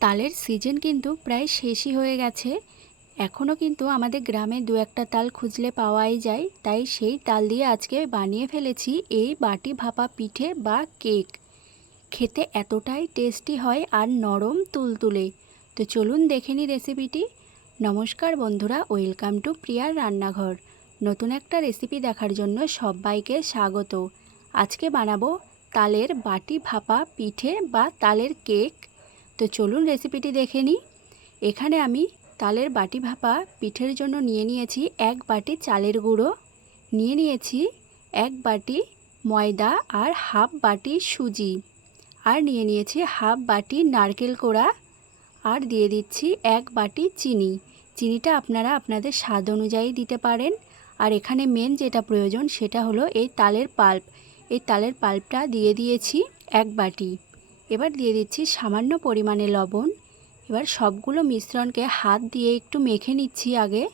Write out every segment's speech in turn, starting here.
তালের সিজন কিন্তু প্রায় শেষই হয়ে গেছে। এখনও কিন্তু আমাদের গ্রামে দু একটা তাল খুঁজলে পাওয়াই যায়, তাই সেই তাল দিয়ে আজকে বানিয়ে ফেলেছি এই বাটি ভাপা পিঠে বা কেক। খেতে এতটাই টেস্টি হয় আর নরম তুলতুলে। তো চলুন দেখে নিই রেসিপিটি। নমস্কার বন্ধুরা, ওয়েলকাম টু প্রিয়ার রান্নাঘর। নতুন একটা রেসিপি দেখার জন্য সবাইকে স্বাগত। আজকে বানাবো তালের বাটি ভাপা পিঠে বা তালের কেক। তো চলুন রেসিপিটি দেখে নিই। এখানে আমি তালের বাটি ভাপা পিঠের জন্য নিয়ে নিয়েছি এক বাটি চালের গুঁড়ো, নিয়ে নিয়েছি এক বাটি ময়দা আর হাফ বাটি সুজি, আর নিয়ে নিয়েছি হাফ বাটি নারকেল কোড়া, আর দিয়ে দিচ্ছি এক বাটি চিনি। চিনিটা আপনারা আপনাদের স্বাদ অনুযায়ী দিতে পারেন। আর এখানে মেন যেটা প্রয়োজন সেটা হলো এই তালের পাল্প। এই তালের পাল্পটা দিয়ে দিয়েছি এক বাটি। এবার দিয়ে দিচ্ছি সামান্য পরিমাণে লবণ। এবার সবগুলো মিশ্রণকে হাত দিয়ে একটু মেখে নিচ্ছি আগে।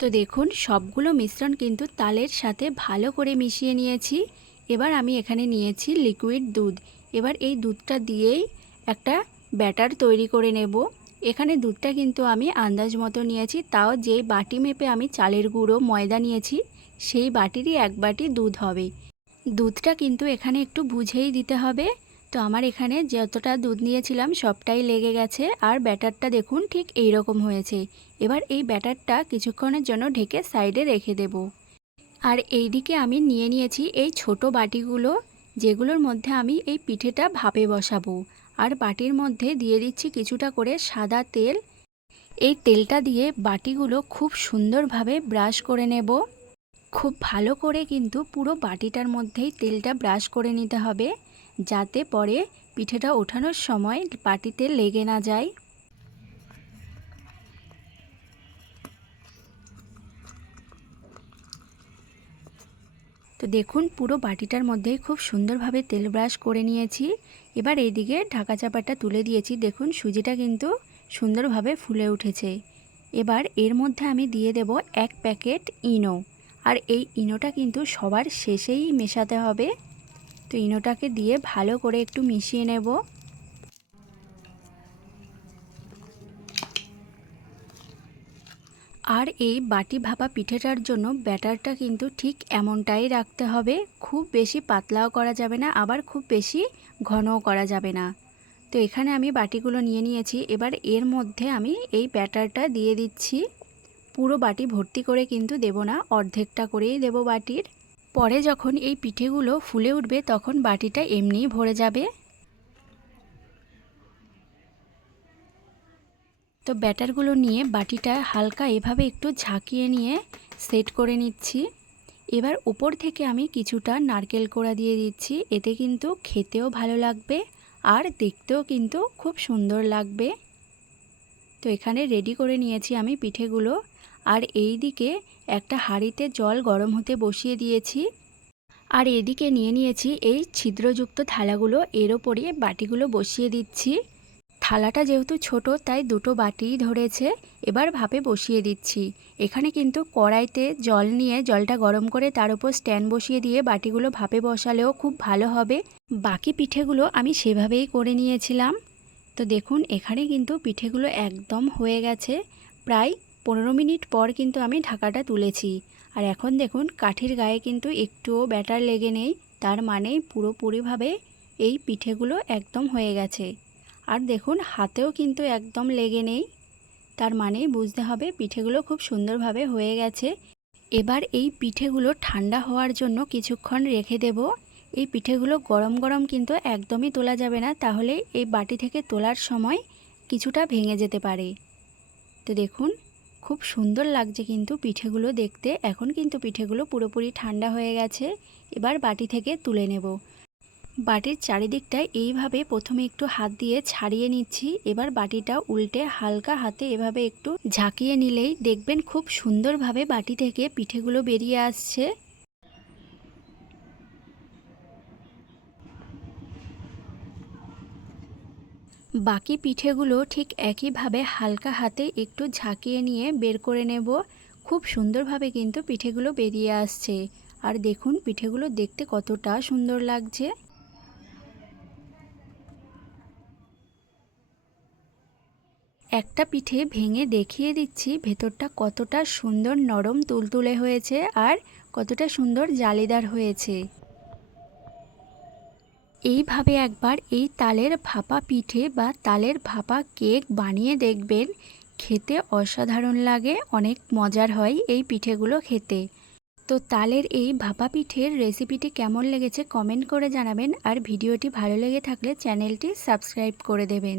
তো দেখুন, সবগুলো মিশ্রণ কিন্তু তালের সাথে ভালো করে মিশিয়ে নিয়েছি। এবার আমি এখানে নিয়েছি লিকুইড দুধ। এবার এই দুধটা দিয়েই একটা ব্যাটার তৈরি করে নেব। এখানে দুধটা কিন্তু আমি আন্দাজ মতো নিয়েছি, তাও যে বাটি মেপে আমি চালের গুঁড়ো, ময়দা নিয়েছি। সেই বাটিরই এক বাটি দুধ হবে। দুধটা কিন্তু এখানে একটু বুঝেই দিতে হবে। তো আমার এখানে যতটা দুধ নিয়েছিলাম সবটাই লেগে গেছে আর ব্যাটারটা দেখুন ঠিক এই রকম হয়েছে। এবার এই ব্যাটারটা কিছুক্ষণের জন্য ঢেকে সাইডে রেখে দেব। আর এই দিকে আমি নিয়ে নিয়েছি এই ছোট বাটিগুলো, যেগুলোর মধ্যে আমি এই পিঠেটা ভাপে বসাবো। আর বাটির মধ্যে দিয়ে দিচ্ছি কিছুটা করে সাদা তেল। এই তেলটা দিয়ে বাটিগুলো খুব সুন্দরভাবে ব্রাশ করে নেব। খুব ভালো করে কিন্তু পুরো বাটিটার মধ্যেই তেলটা ব্রাশ করে নিতে হবে, যাতে পরে পিঠেটা ওঠানোর সময় বাটিতে লেগে না যায়। তো দেখুন, পুরো বাটিটার মধ্যেই খুব সুন্দরভাবে তেল ব্রাশ করে নিয়েছি। এবার এইদিকে ঢাকা চাপাটা তুলে দিয়েছি। দেখুন, সুজিটা কিন্তু সুন্দরভাবে ফুলে উঠেছে। এবার এর মধ্যে আমি দিয়ে দেব এক প্যাকেট ইনো। আর এই ইনোটা কিন্তু সবার শেষেই মেশাতে হবে। তো ইনোটাকে দিয়ে ভালো করে একটু মিশিয়ে নেব। আর এই বাটি ভাপা পিঠেটার জন্য ব্যাটারটা কিন্তু ঠিক এমনটাই রাখতে হবে। খুব বেশি পাতলাও করা যাবে না, আবার খুব বেশি ঘনও করা যাবে না। তো এখানে আমি বাটিগুলো নিয়ে নিয়েছি। এবার এর মধ্যে আমি এই ব্যাটারটা দিয়ে দিচ্ছি। পুরো বাটি ভর্তি করে কিন্তু দেব না, অর্ধেকটা করেই দেব বাটির। পরে যখন এই পিঠেগুলো ফুলে উঠবে, তখন বাটিটা এমনিই ভরে যাবে। তো ব্যাটারগুলো নিয়ে বাটিটা হালকা এভাবে একটু ঝাঁকিয়ে নিয়ে সেট করে নিচ্ছি। এবার উপর থেকে আমি কিছুটা নারকেল কোড়া দিয়ে দিচ্ছি, এতে কিন্তু খেতেও ভালো লাগবে আর দেখতেও কিন্তু খুব সুন্দর লাগবে। তো এখানে রেডি করে নিয়েছি আমি পিঠেগুলো। আর এই দিকে একটা হাঁড়িতে জল গরম হতে বসিয়ে দিয়েছি। আর এদিকে নিয়ে নিয়েছি এই ছিদ্রযুক্ত থালাগুলো। এর ওপরে বাটিগুলো বসিয়ে দিচ্ছি। থালাটা যেহেতু ছোট, তাই দুটো বাটিই ধরেছে। এবার ভাপে বসিয়ে দিচ্ছি। এখানে কিন্তু কড়াইতে জল নিয়ে জলটা গরম করে তার উপর স্ট্যান্ড বসিয়ে দিয়ে বাটিগুলো ভাপে বসালেও খুব ভালো হবে। বাকি পিঠেগুলো আমি সেভাবেই করে নিয়েছিলাম। তো দেখুন, এখানে কিন্তু পিঠেগুলো একদম হয়ে গেছে। প্রায় পনেরো মিনিট পর কিন্তু আমি ঢাকাটা তুলেছি। আর এখন দেখুন, কাঠির গায়ে কিন্তু একটুও ব্যাটার লেগে নেই। তার মানে পুরোপুরিভাবে এই পিঠেগুলো একদম হয়ে গেছে। আর দেখুন, হাতেও কিন্তু একদম লেগে নেই। তার মানে বুঝতে হবে, পিঠেগুলো খুব সুন্দরভাবে হয়ে গেছে। এবার এই পিঠেগুলো ঠান্ডা হওয়ার জন্য কিছুক্ষণ রেখে দেব। এই পিঠেগুলো গরম গরম কিন্তু একদমই তোলা যাবে না, তাহলে এই বাটি থেকে তোলার সময় কিছুটা ভেঙে যেতে পারে। তো দেখুন, খুব সুন্দর লাগছে কিন্তু পিঠেগুলো দেখতে। এখন কিন্তু পিঠেগুলো পুরোপুরি ঠান্ডা হয়ে গেছে। এবার বাটি থেকে তুলে নেব। বাটির চারিদিকটায় এইভাবে প্রথমে একটু হাত দিয়ে ছাড়িয়ে নিচ্ছি। এবার বাটিটা উল্টে হালকা হাতে এভাবে একটু ঝাঁকিয়ে নিলেই দেখবেন খুব সুন্দরভাবে বাটি থেকে পিঠেগুলো বেরিয়ে আসছে। বাকি পিঠেগুলো ঠিক একইভাবে হালকা হাতে একটু ঝাঁকিয়ে নিয়ে বের করে নেব। খুব সুন্দরভাবে কিন্তু পিঠেগুলো বেরিয়ে আসছে। আর দেখুন, পিঠেগুলো দেখতে কতটা সুন্দর লাগছে। একটা পিঠে ভেঙে দেখিয়ে দিচ্ছি, ভেতরটা কতটা সুন্দর নরম তুলতুলে হয়েছে আর কতটা সুন্দর জালিদার হয়েছে। এইভাবে একবার এই তালের ভাপা পিঠে বা তালের ভাপা কেক বানিয়ে দেখবেন। খেতে অসাধারণ লাগে, অনেক মজার হয় এই পিঠেগুলো খেতে। তো তালের এই ভাপা পিঠের রেসিপিটি কেমন লেগেছে কমেন্ট করে জানাবেন আর ভিডিওটি ভালো লেগে থাকলে চ্যানেলটি সাবস্ক্রাইব করে দেবেন।